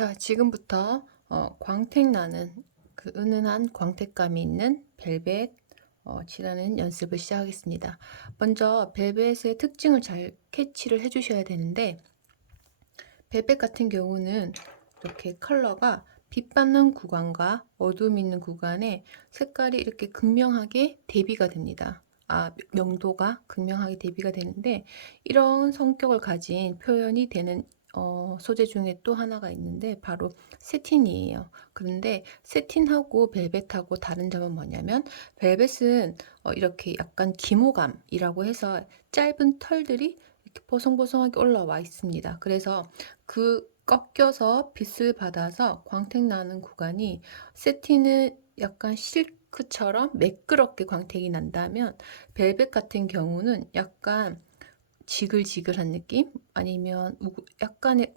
자, 지금부터 광택 나는 그 은은한 광택감이 있는 벨벳 칠하는 연습을 시작하겠습니다. 먼저 벨벳의 특징을 잘 캐치를 해주셔야 되는데, 벨벳 같은 경우는 이렇게 컬러가 빛받는 구간과 어둠 있는 구간에 색깔이 이렇게 극명하게 대비가 됩니다. 명도가 극명하게 대비가 되는데, 이런 성격을 가진 표현이 되는 소재 중에 또 하나가 있는데 바로 세틴이에요. 그런데 세틴하고 벨벳하고 다른 점은 뭐냐면, 벨벳은 이렇게 약간 기모감이라고 해서 짧은 털들이 이렇게 보송보송하게 올라와 있습니다. 그래서 그 꺾여서 빛을 받아서 광택 나는 구간이, 세틴은 약간 실크처럼 매끄럽게 광택이 난다면, 벨벳 같은 경우는 약간 지글지글한 느낌, 아니면 약간의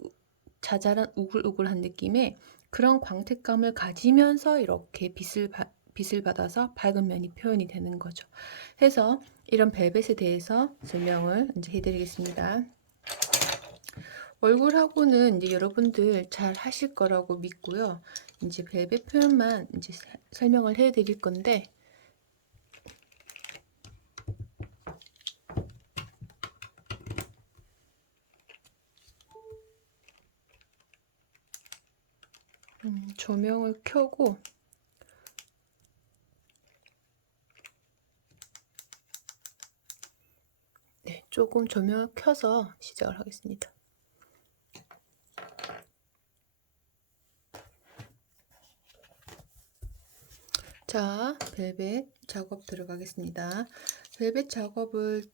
자잘한 우글우글한 느낌의 그런 광택감을 가지면서 이렇게 빛을 받아서 밝은 면이 표현이 되는 거죠. 해서 이런 벨벳에 대해서 설명을 이제 해드리겠습니다. 얼굴하고는 이제 여러분들 잘 하실 거라고 믿고요. 이제 벨벳 표현만 이제 설명을 해 드릴 건데, 조명을 켜고, 네, 조금 조명을 켜서 시작을 하겠습니다. 자, 벨벳 작업 들어가겠습니다. 벨벳 작업을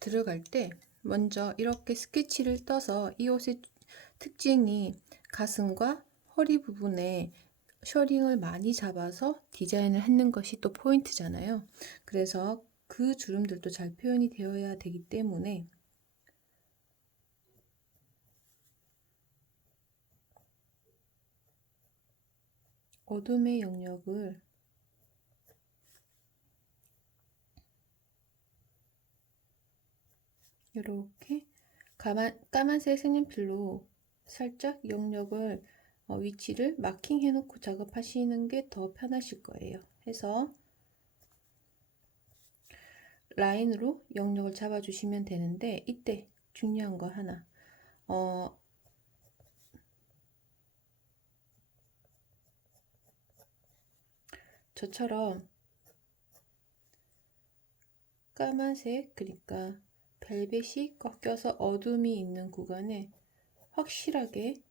들어갈 때 먼저 이렇게 스케치를 떠서, 이 옷의 특징이 가슴과 허리 부분에 셔링을 많이 잡아서 디자인을 하는 것이 또 포인트잖아요. 그래서 그 주름들도 잘 표현이 되어야 되기 때문에 어둠의 영역을 이렇게 까만색 색연필로 살짝 영역을 위치를 마킹해 놓고 작업하시는 게 더 편하실 거예요. 해서 라인으로 영역을 잡아 주시면 되는데, 이때 중요한 거 하나, 저처럼 까만색, 그러니까 벨벳이 꺾여서 어둠이 있는 구간에 확실하게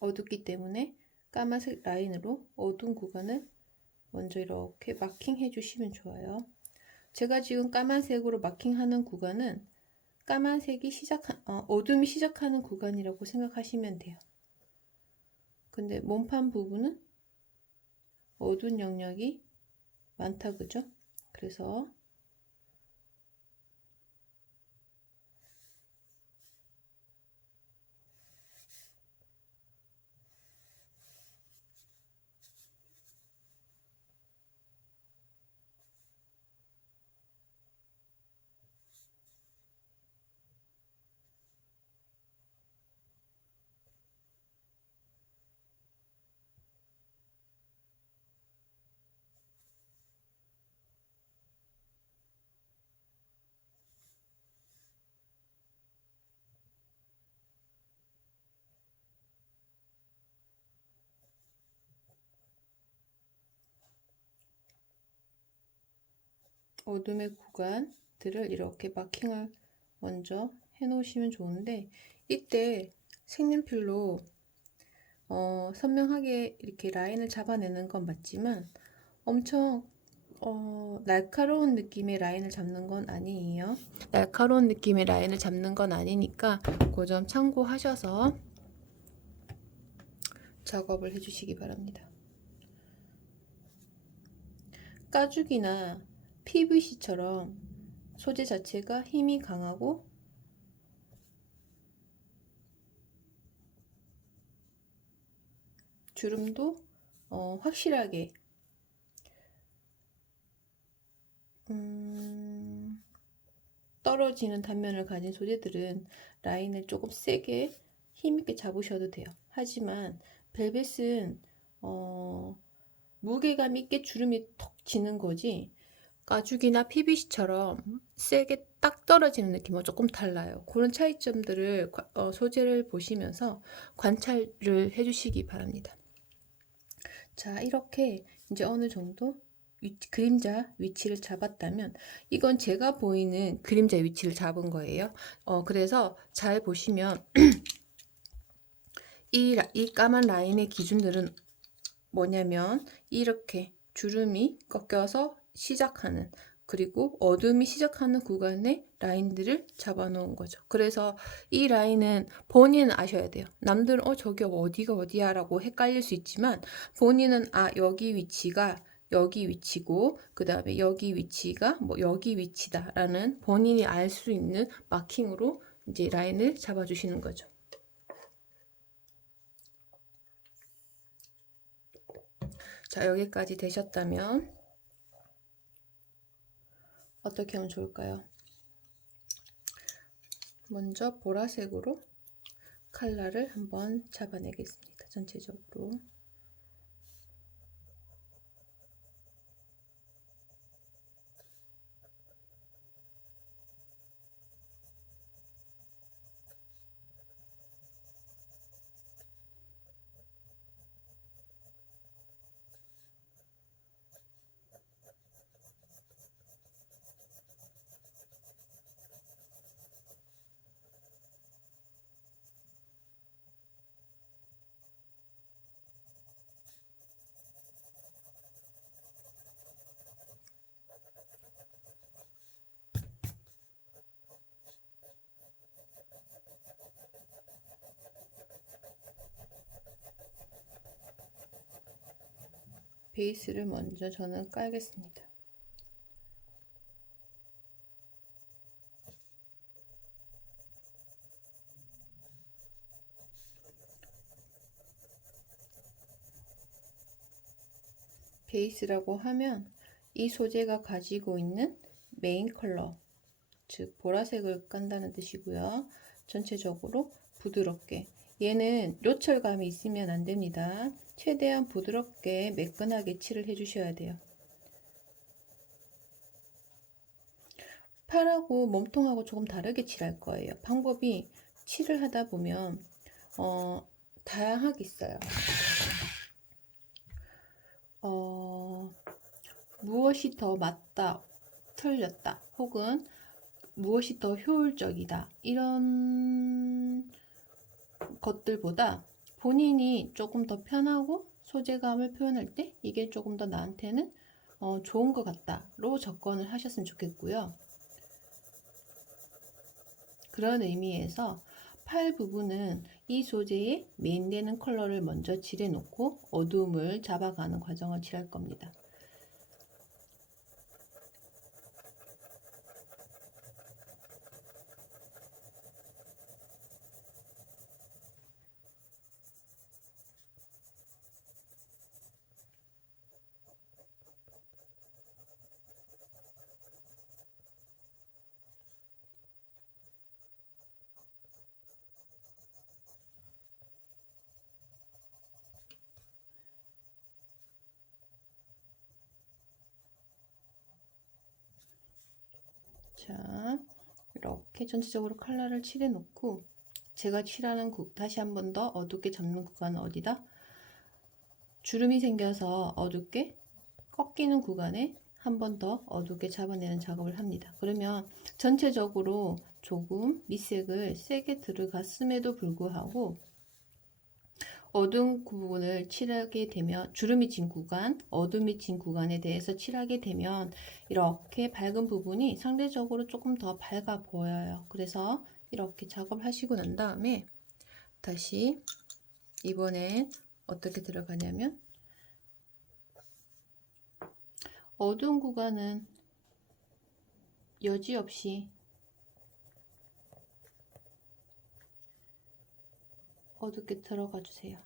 어둡기 때문에 까만색 라인으로 어두운 구간을 먼저 이렇게 마킹해 주시면 좋아요. 제가 지금 까만색으로 마킹하는 구간은 까만색이 어둠이 시작하는 구간이라고 생각하시면 돼요. 근데 몸판 부분은 어두운 영역이 많다, 그죠? 그래서 어둠의 구간들을 이렇게 마킹을 먼저 해 놓으시면 좋은데, 이때 색연필로 선명하게 이렇게 라인을 잡아내는 건 맞지만 엄청 날카로운 느낌의 라인을 잡는 건 아니에요. 날카로운 느낌의 라인을 잡는 건 아니니까 그 점 참고하셔서 작업을 해주시기 바랍니다. 가죽이나 PVC처럼 소재 자체가 힘이 강하고 주름도 확실하게 떨어지는 단면을 가진 소재들은 라인을 조금 세게 힘있게 잡으셔도 돼요. 하지만 벨벳은 무게감 있게 주름이 턱 지는 거지 가죽이나 PVC처럼 세게 딱 떨어지는 느낌은 조금 달라요. 그런 차이점들을 소재를 보시면서 관찰을 해주시기 바랍니다. 자, 이렇게 이제 어느 정도 그림자 위치를 잡았다면 이건 제가 보이는 그림자 위치를 잡은 거예요. 그래서 잘 보시면 이 까만 라인의 기준들은 뭐냐면 이렇게 주름이 꺾여서 시작하는 그리고 어둠이 시작하는 구간의 라인들을 잡아 놓은 거죠. 그래서 이 라인은 본인은 아셔야 돼요. 남들은 저기 어디가 어디야 라고 헷갈릴 수 있지만 본인은 여기 위치가 여기 위치고 그 다음에 여기 위치가 뭐 여기 위치다 라는 본인이 알 수 있는 마킹으로 이제 라인을 잡아 주시는 거죠. 자, 여기까지 되셨다면 어떻게 하면 좋을까요? 먼저 보라색으로 컬러를 한번 잡아내겠습니다. 전체적으로. 베이스를 먼저 저는 깔겠습니다. 베이스라고 하면 이 소재가 가지고 있는 메인 컬러, 즉 보라색을 깐다는 뜻이고요. 전체적으로 부드럽게, 얘는 요철감이 있으면 안 됩니다. 최대한 부드럽게 매끈하게 칠을 해 주셔야 돼요. 팔하고 몸통하고 조금 다르게 칠할 거예요. 방법이 칠을 하다 보면 다양하게 있어요. 무엇이 더 맞다, 틀렸다, 혹은 무엇이 더 효율적이다, 이런 것들보다 본인이 조금 더 편하고 소재감을 표현할 때 이게 조금 더 나한테는 좋은 것 같다로 접근을 하셨으면 좋겠고요. 그런 의미에서 팔 부분은 이 소재에 메인되는 컬러를 먼저 칠해 놓고 어둠을 잡아가는 과정을 칠할 겁니다. 자, 이렇게 전체적으로 컬러를 칠해 놓고 제가 칠하는 다시 한 번 더 어둡게 잡는 구간은 어디다? 주름이 생겨서 어둡게 꺾이는 구간에 한 번 더 어둡게 잡아내는 작업을 합니다. 그러면 전체적으로 조금 밑색을 세게 들어갔음에도 불구하고 어두운 부분을 칠하게 되면 주름이 진 구간, 어둠이 진 구간에 대해서 칠하게 되면 이렇게 밝은 부분이 상대적으로 조금 더 밝아 보여요. 그래서 이렇게 작업하시고 난 다음에 다시 이번엔 어떻게 들어가냐면 어두운 구간은 여지없이 어둡게 들어가 주세요.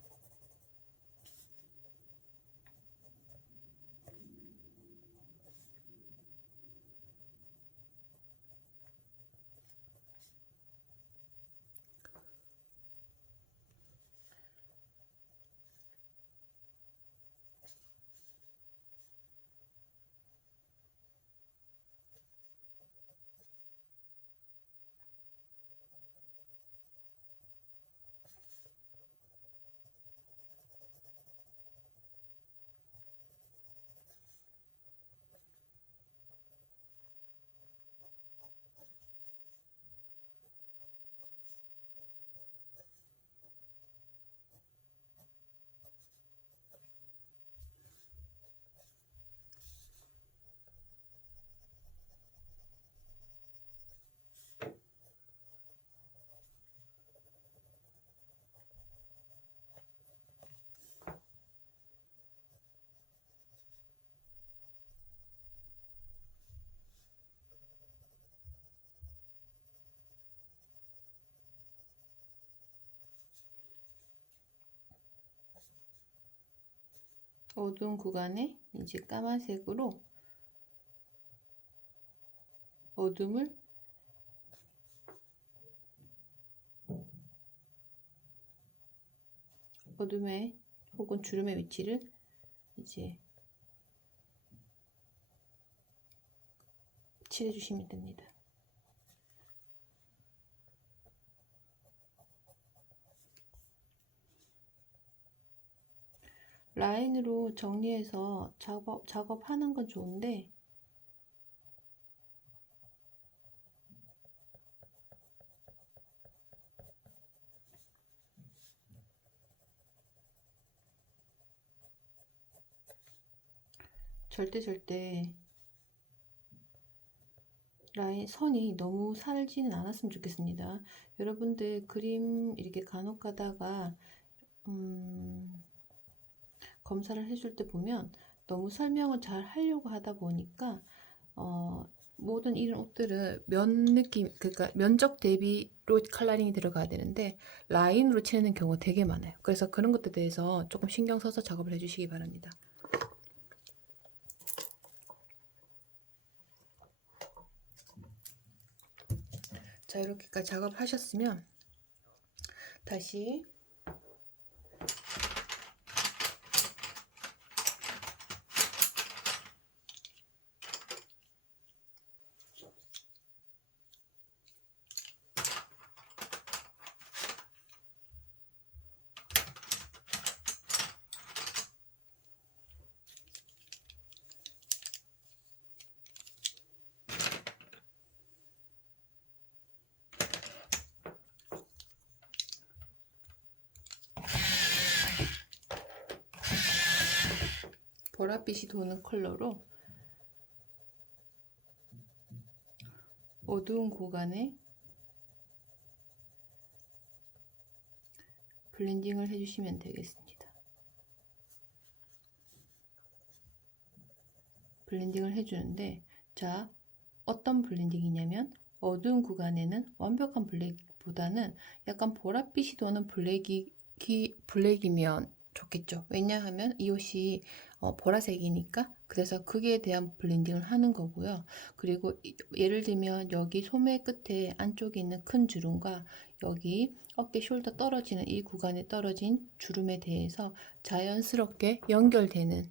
어두운 구간에 이제 까만색으로 어둠을 어둠의 혹은 주름의 위치를 이제 칠해주시면 됩니다. 라인으로 정리해서 작업하는 건 좋은데 절대 라인 선이 너무 살지는 않았으면 좋겠습니다. 여러분들 그림 이렇게 간혹 가다가 검사를 해줄 때 보면 너무 설명을 잘 하려고 하다 보니까 모든 이런 옷들을 면 느낌, 그러니까 면적 대비로 컬러링이 들어가야 되는데 라인으로 칠하는 경우가 되게 많아요. 그래서 그런 것들에 대해서 조금 신경 써서 작업을 해주시기 바랍니다. 자, 이렇게까지 작업을 하셨으면 다시 보랏빛이 도는 컬러로 어두운 구간에 블렌딩을 해주시면 되겠습니다. 블렌딩을 해주는데, 자, 어떤 블렌딩이냐면 어두운 구간에는 완벽한 블랙보다는 약간 보랏빛이 도는 블랙이면 좋겠죠. 왜냐하면 이 옷이 보라색이니까. 그래서 거기에 대한 블렌딩을 하는 거고요. 그리고 예를 들면 여기 소매 끝에 안쪽에 있는 큰 주름과 여기 어깨 숄더 떨어지는 이 구간에 떨어진 주름에 대해서 자연스럽게 연결되는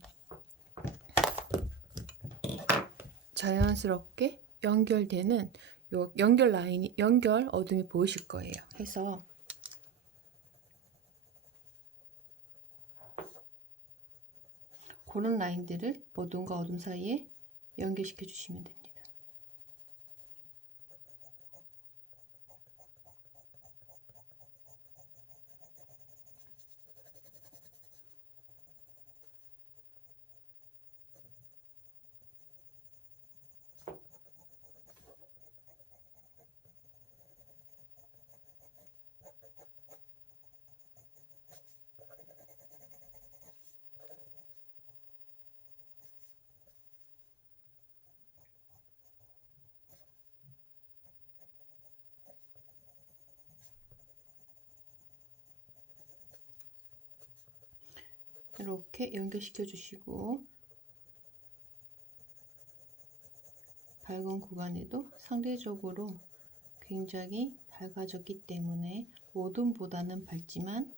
요 연결 라인이 연결 어둠이 보이실 거예요. 해서 그런 라인들을 어둠과 어둠 사이에 연결시켜 주시면 됩니다. 이렇게 연결시켜 주시고 밝은 구간에도 상대적으로 굉장히 밝아졌기 때문에 어둠보다는 밝지만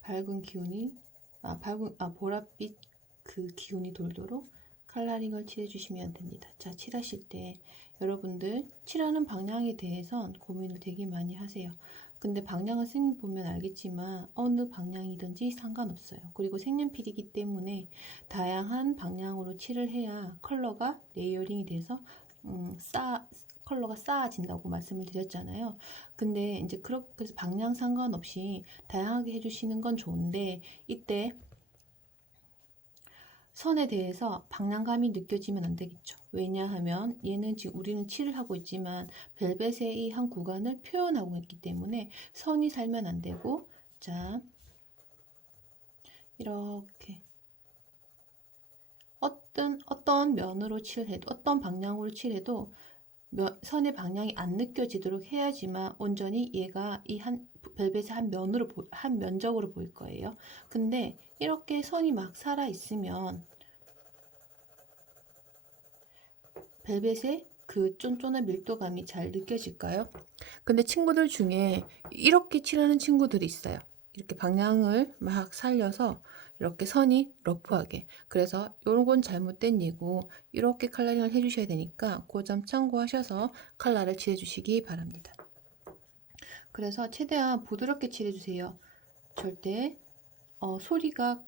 밝은 기운이 보랏빛 그 기운이 돌도록 컬러링을 칠해 주시면 됩니다. 자, 칠하실 때 여러분들 칠하는 방향에 대해선 고민을 되게 많이 하세요. 근데 방향을 선생님 보면 알겠지만 어느 방향이든지 상관없어요. 그리고 색연필이기 때문에 다양한 방향으로 칠을 해야 컬러가 레이어링이 돼서 컬러가 쌓아진다고 말씀을 드렸잖아요. 근데 이제 그렇게 해서 방향 상관없이 다양하게 해주시는 건 좋은데 이때 선에 대해서 방향감이 느껴지면 안 되겠죠. 왜냐하면 얘는 지금 우리는 칠을 하고 있지만 벨벳의 이 한 구간을 표현하고 있기 때문에 선이 살면 안 되고, 자, 이렇게 어떤 면으로 칠해도 어떤 방향으로 칠해도 선의 방향이 안 느껴지도록 해야지만 온전히 얘가 이 벨벳의 한 면적으로 보일 거예요. 근데 이렇게 선이 막 살아 있으면 벨벳의 그 쫀쫀한 밀도감이 잘 느껴질까요? 근데 친구들 중에 이렇게 칠하는 친구들이 있어요. 이렇게 방향을 막 살려서 이렇게 선이 러프하게. 그래서 요건 잘못된 예고 이렇게 컬러링을 해주셔야 되니까 그 점 참고하셔서 컬러를 칠해주시기 바랍니다. 그래서 최대한 부드럽게 칠해주세요. 절대 소리가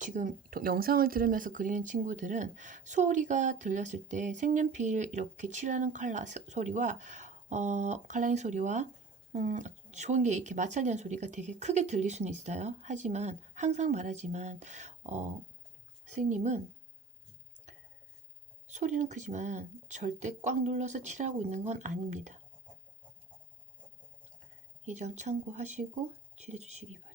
지금 영상을 들으면서 그리는 친구들은 소리가 들렸을 때 색연필 이렇게 칠하는 소리와 컬러링 소리와 좋은 게 이렇게 마찰되는 소리가 되게 크게 들릴 수는 있어요. 하지만 항상 말하지만 선생님은 소리는 크지만 절대 꽉 눌러서 칠하고 있는 건 아닙니다. 이 점 참고하시고 칠해 주시기 바랍니다.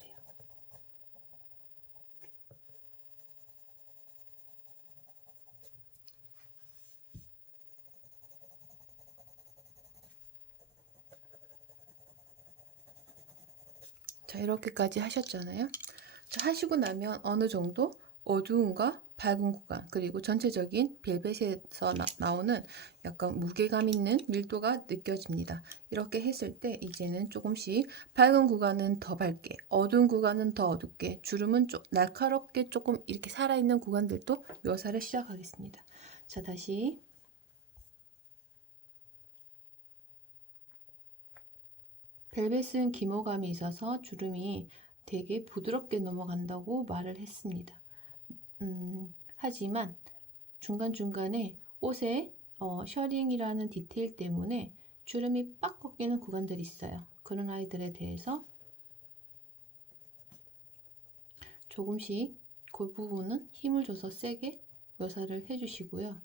자, 이렇게까지 하셨잖아요. 자, 하시고 나면 어느 정도 어두움과 밝은 구간, 그리고 전체적인 벨벳에서 나오는 약간 무게감 있는 밀도가 느껴집니다. 이렇게 했을 때 이제는 조금씩 밝은 구간은 더 밝게, 어두운 구간은 더 어둡게, 주름은 날카롭게 조금 이렇게 살아있는 구간들도 묘사를 시작하겠습니다. 자, 다시 벨벳은 기모감이 있어서 주름이 되게 부드럽게 넘어간다고 말을 했습니다. 하지만 중간중간에 옷에 셔링이라는 디테일 때문에 주름이 빡 꺾이는 구간들이 있어요. 그런 아이들에 대해서 조금씩 그 부분은 힘을 줘서 세게 묘사를 해주시고요.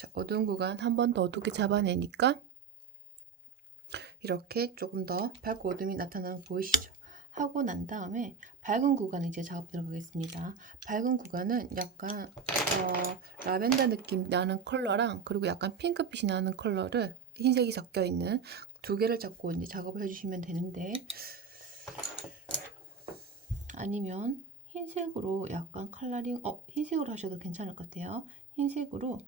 자, 어두운 구간 한 번 더 어둡게 잡아내니까 이렇게 조금 더 밝고 어둠이 나타나는 거 보이시죠? 하고 난 다음에 밝은 구간 이제 작업 들어가겠습니다. 밝은 구간은 약간 라벤더 느낌 나는 컬러랑 그리고 약간 핑크빛이 나는 컬러를 흰색이 섞여 있는 두 개를 잡고 이제 작업을 해주시면 되는데, 아니면 흰색으로 약간 컬러링 흰색으로 하셔도 괜찮을 것 같아요. 흰색으로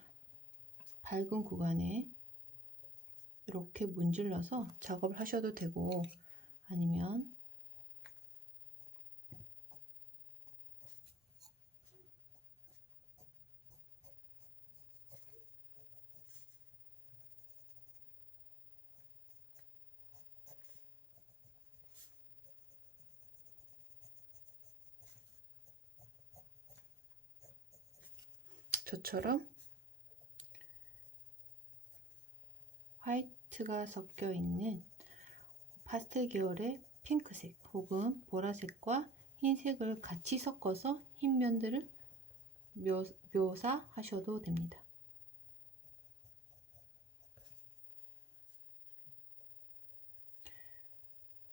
밝은 구간에 이렇게 문질러서 작업을 하셔도 되고, 아니면 저처럼 화이트가 섞여 있는 파스텔 계열의 핑크색 혹은 보라색과 흰색을 같이 섞어서 흰 면들을 묘사하셔도 됩니다.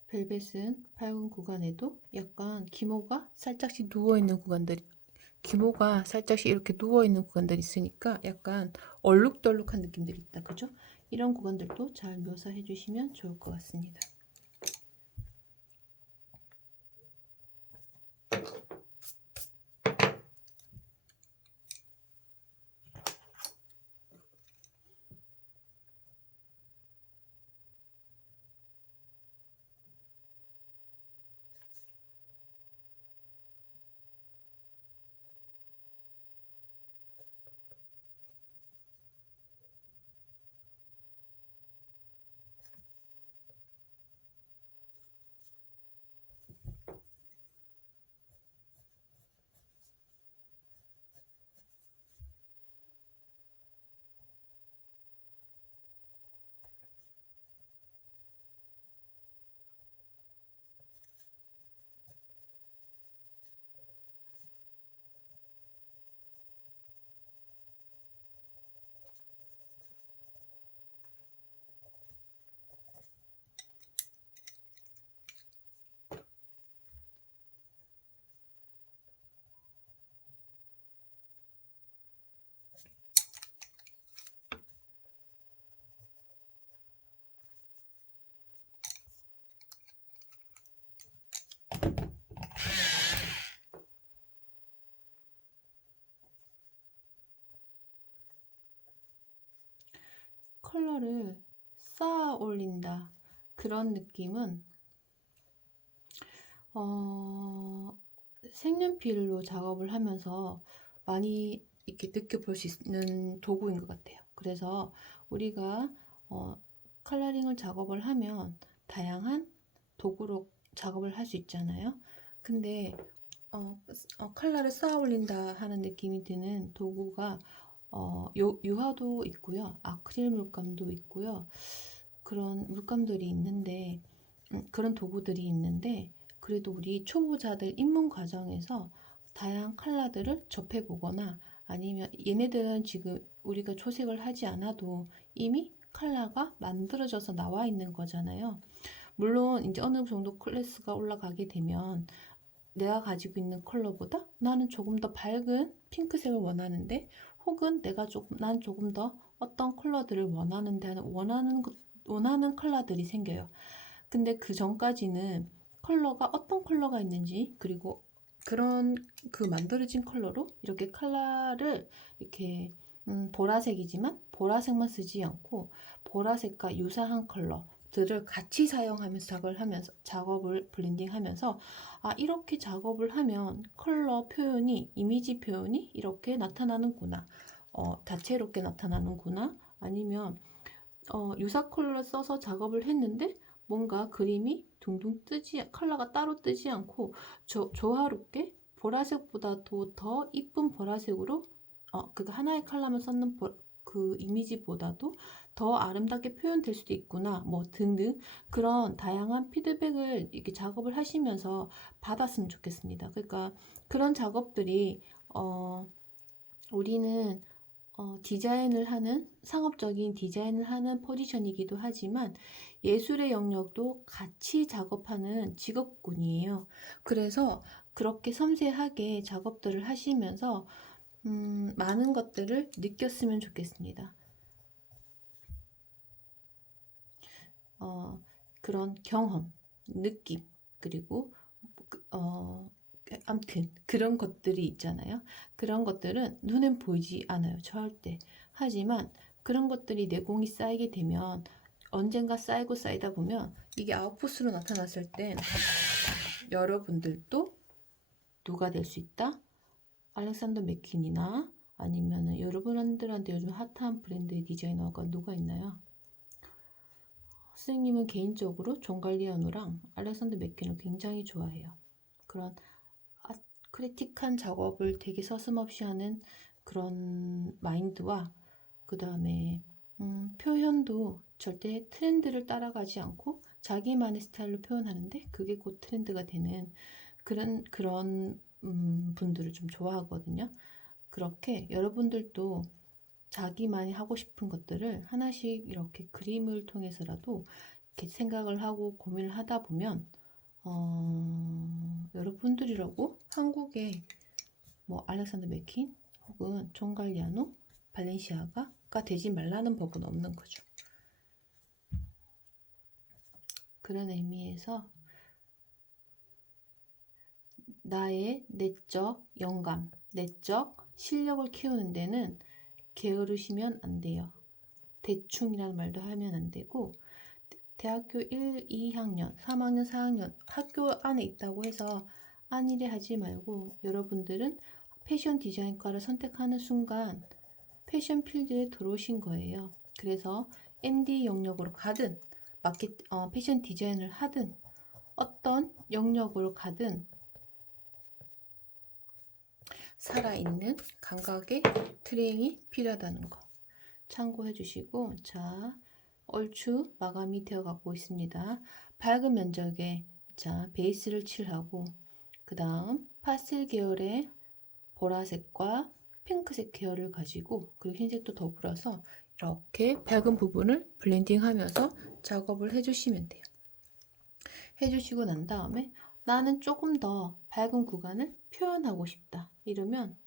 벨벳은 밝은 구간에도 약간 기모가 살짝씩 누워있는 구간들이 기모가 살짝씩 이렇게 누워있는 구간들이 있으니까 약간 얼룩덜룩한 느낌들이 있다. 그죠? 이런 구간들도 잘 묘사해 주시면 좋을 것 같습니다. 컬러를 쌓아 올린다. 그런 느낌은 색연필로 작업을 하면서 많이 이렇게 느껴볼 수 있는 도구인 것 같아요. 그래서 우리가 컬러링을 작업을 하면 다양한 도구로 작업을 할 수 있잖아요. 근데 컬러를 쌓아 올린다 하는 느낌이 드는 도구가 유화도 있고요. 아크릴 물감도 있고요. 그런 물감들이 있는데 그런 도구들이 있는데 그래도 우리 초보자들 입문 과정에서 다양한 컬러들을 접해 보거나 아니면 얘네들은 지금 우리가 초색을 하지 않아도 이미 컬러가 만들어져서 나와 있는 거잖아요. 물론 이제 어느 정도 클래스가 올라가게 되면 내가 가지고 있는 컬러보다 나는 조금 더 밝은 핑크색을 원하는데 혹은 난 조금 더 어떤 컬러들을 원하는데 하는 원하는 컬러들이 생겨요. 근데 그 전까지는 컬러가 어떤 컬러가 있는지 그리고 그런 그 만들어진 컬러로 이렇게 컬러를 이렇게 보라색이지만 보라색만 쓰지 않고 보라색과 유사한 컬러들을 같이 사용하면서 작업을 블렌딩하면서 이렇게 작업을 하면 컬러 표현이 이미지 표현이 이렇게 나타나는구나. 다채롭게 나타나는구나. 아니면 유사 컬러를 써서 작업을 했는데 뭔가 그림이 둥둥 컬러가 따로 뜨지 않고 조화롭게 보라색보다도 더 이쁜 보라색으로 그 하나의 컬러만 썼는 그 이미지보다도 더 아름답게 표현될 수도 있구나 뭐 등등 그런 다양한 피드백을 이렇게 작업을 하시면서 받았으면 좋겠습니다. 그러니까 그런 작업들이 우리는 디자인을 하는 상업적인 디자인을 하는 포지션이기도 하지만 예술의 영역도 같이 작업하는 직업군이에요. 그래서 그렇게 섬세하게 작업들을 하시면서 많은 것들을 느꼈으면 좋겠습니다. 그런 경험, 느낌, 그리고 아무튼 그런 것들이 있잖아요. 그런 것들은 눈엔 보이지 않아요. 절대. 하지만 그런 것들이 내공이 쌓이게 되면 언젠가 쌓이고 쌓이다 보면 이게 아웃풋으로 나타났을 땐 여러분들도 누가 될 수 있다? 알렉산더 맥퀸이나 아니면은 여러분들한테 요즘 핫한 브랜드의 디자이너가 누가 있나요? 스님은 개인적으로 존 갈리아노랑 알렉산더 맥퀸을 굉장히 좋아해요. 그런 크리틱한 작업을 되게 서슴없이 하는 그런 마인드와 그 다음에 표현도 절대 트렌드를 따라가지 않고 자기만의 스타일로 표현하는데 그게 곧 트렌드가 되는 그런 분들을 좀 좋아하거든요. 그렇게 여러분들도 자기만이 하고 싶은 것들을 하나씩 이렇게 그림을 통해서라도 이렇게 생각을 하고 고민을 하다 보면 여러분들이라고 한국에 뭐 알렉산더 맥퀸 혹은 존 갈리아노, 발렌시아가가 되지 말라는 법은 없는 거죠. 그런 의미에서 나의 내적 영감, 내적 실력을 키우는 데는 게으르시면 안 돼요. 대충이라는 말도 하면 안 되고, 대학교 1, 2학년, 3학년, 4학년 학교 안에 있다고 해서 안일해 하지 말고, 여러분들은 패션 디자인과를 선택하는 순간 패션 필드에 들어오신 거예요. 그래서 MD 영역으로 가든 패션 디자인을 하든 어떤 영역으로 가든 살아있는 감각의 트레이닝이 필요하다는 거 참고해 주시고, 자, 얼추 마감이 되어 가고 있습니다. 밝은 면적에 베이스를 칠하고, 그 다음 파스텔 계열의 보라색과 핑크색 계열을 가지고, 그리고 흰색도 더불어서 이렇게 밝은 부분을 블렌딩 하면서 작업을 해주시면 돼요. 해주시고 난 다음에 나는 조금 더 밝은 구간을 표현하고 싶다 이러면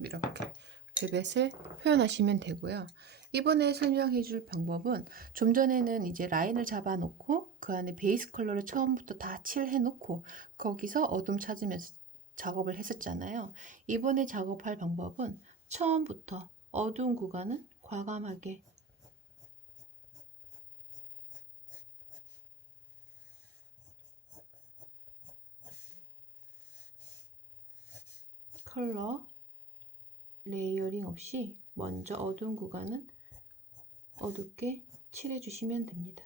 이렇게 벨벳을 표현하시면 되고요. 이번에 설명해 줄 방법은, 좀 전에는 이제 라인을 잡아 놓고 그 안에 베이스 컬러를 처음부터 다 칠해 놓고 거기서 어둠 찾으면서 작업을 했었잖아요. 이번에 작업할 방법은 처음부터 어두운 구간은 과감하게 컬러 레이어링 없이 먼저 어두운 구간은 어둡게 칠해 주시면 됩니다.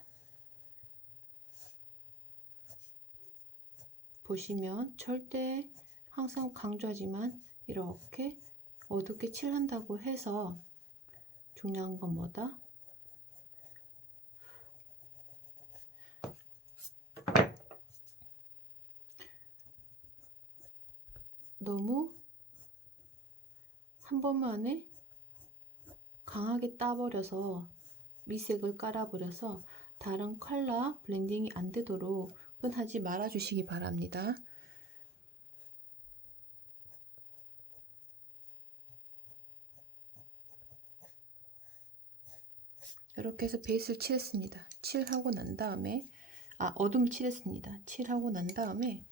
보시면 절대 항상 강조하지만 이렇게 어둡게 칠한다고 해서 중요한 건 뭐다? 너무 한 번만에 강하게 따버려서 미색을 깔아버려서 다른 컬러 블렌딩이 안 되도록 하지 말아 주시기 바랍니다. 이렇게 해서 베이스를 칠했습니다. 칠하고 난 다음에 어둠을 칠했습니다. 칠하고 난 다음에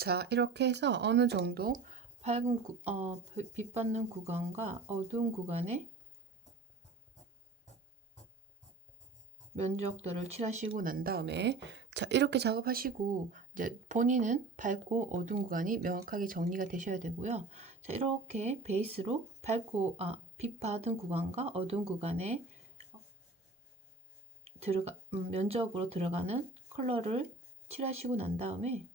자, 이렇게 해서 어느 정도 빛 받는 구간과 어두운 구간에 면적들을 칠하시고 난 다음에, 자, 이렇게 작업하시고 이제 본인은 밝고 어두운 구간이 명확하게 정리가 되셔야 되고요. 자, 이렇게 베이스로 빛 받은 구간과 어두운 구간에 면적으로 들어가는 컬러를 칠하시고 난 다음에,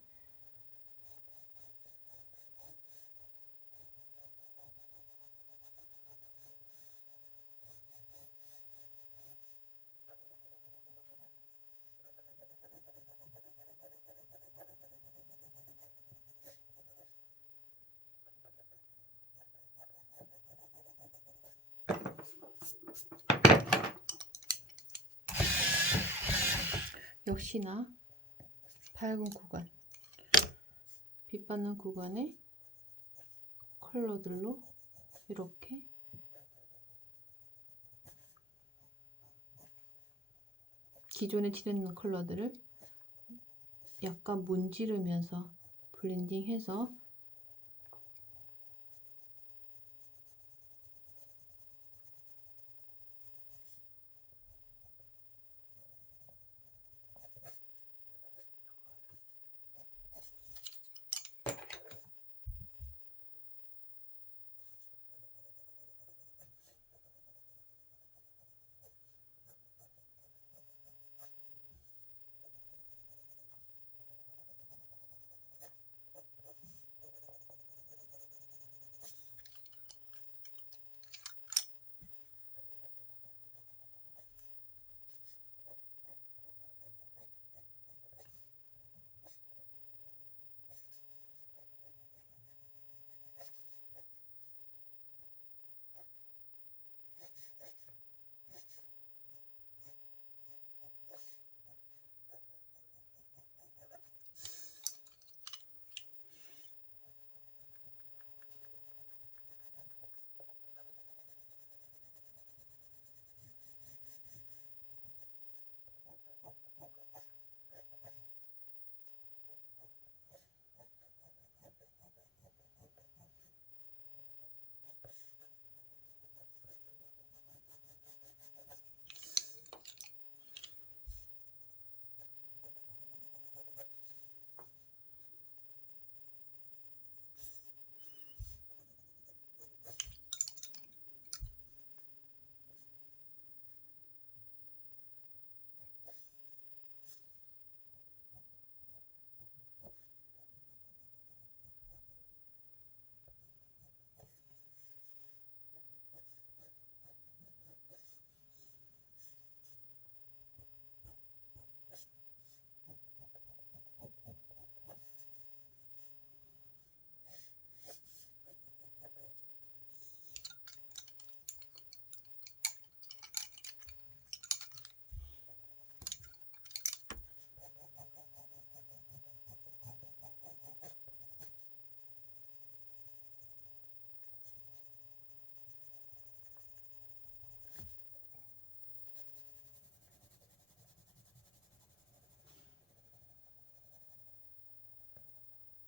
역시나 밝은 구간, 빛 받는 구간에 컬러들로 이렇게 기존에 칠해놓은 컬러들을 약간 문지르면서 블렌딩해서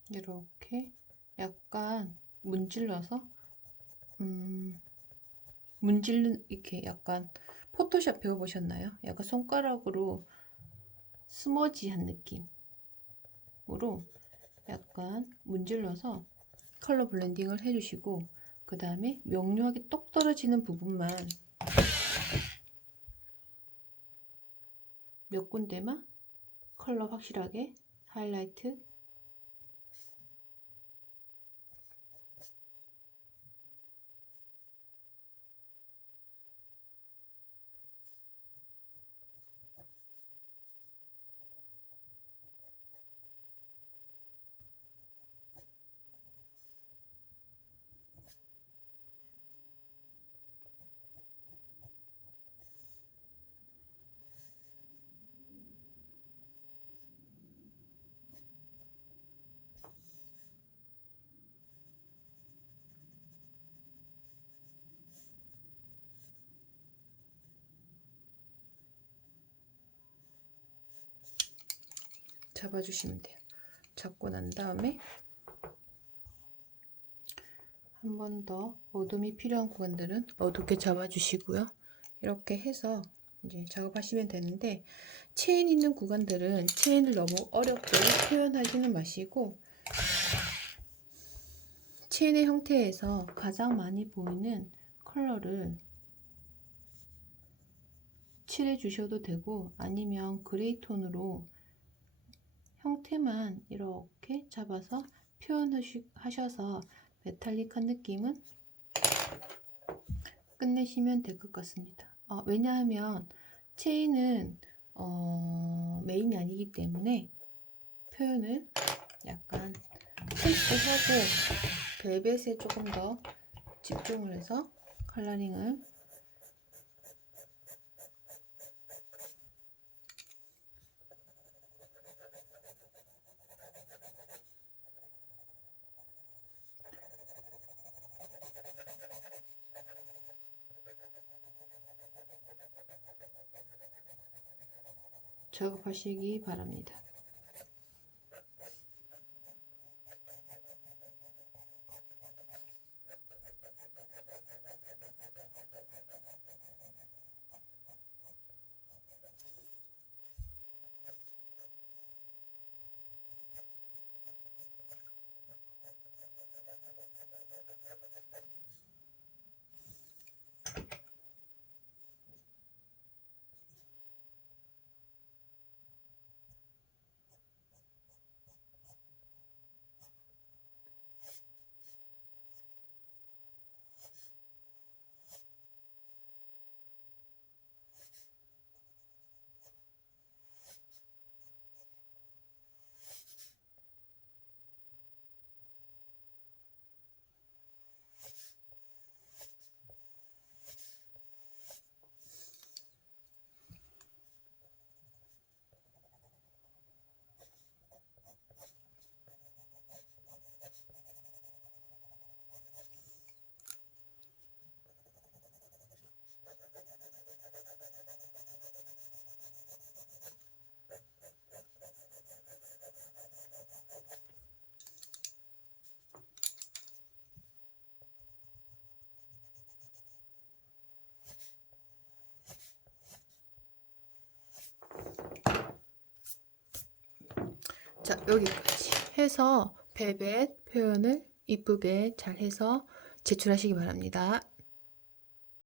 이렇게 약간 문질러서 이렇게 약간 포토샵 배워보셨나요? 약간 손가락으로 스머지한 느낌으로 약간 문질러서 컬러 블렌딩을 해주시고, 그 다음에 명료하게 똑 떨어지는 부분만 몇 군데만 컬러 확실하게 하이라이트 잡아주시면 돼요. 잡고 난 다음에 한 번 더 어둠이 필요한 구간들은 어둡게 잡아주시고요. 이렇게 해서 이제 작업하시면 되는데, 체인 있는 구간들은 체인을 너무 어렵게 표현하지는 마시고 체인의 형태에서 가장 많이 보이는 컬러를 칠해 주셔도 되고, 아니면 그레이 톤으로 형태만 이렇게 잡아서 표현하셔서 메탈릭한 느낌은 끝내시면 될 것 같습니다. 왜냐하면 체인은 메인이 아니기 때문에 표현을 약간 펜스하고 벨벳에 조금 더 집중을 해서 컬러링을 작업하시기 바랍니다. 자, 여기까지 해서 벨벳 표현을 이쁘게 잘 해서 제출하시기 바랍니다.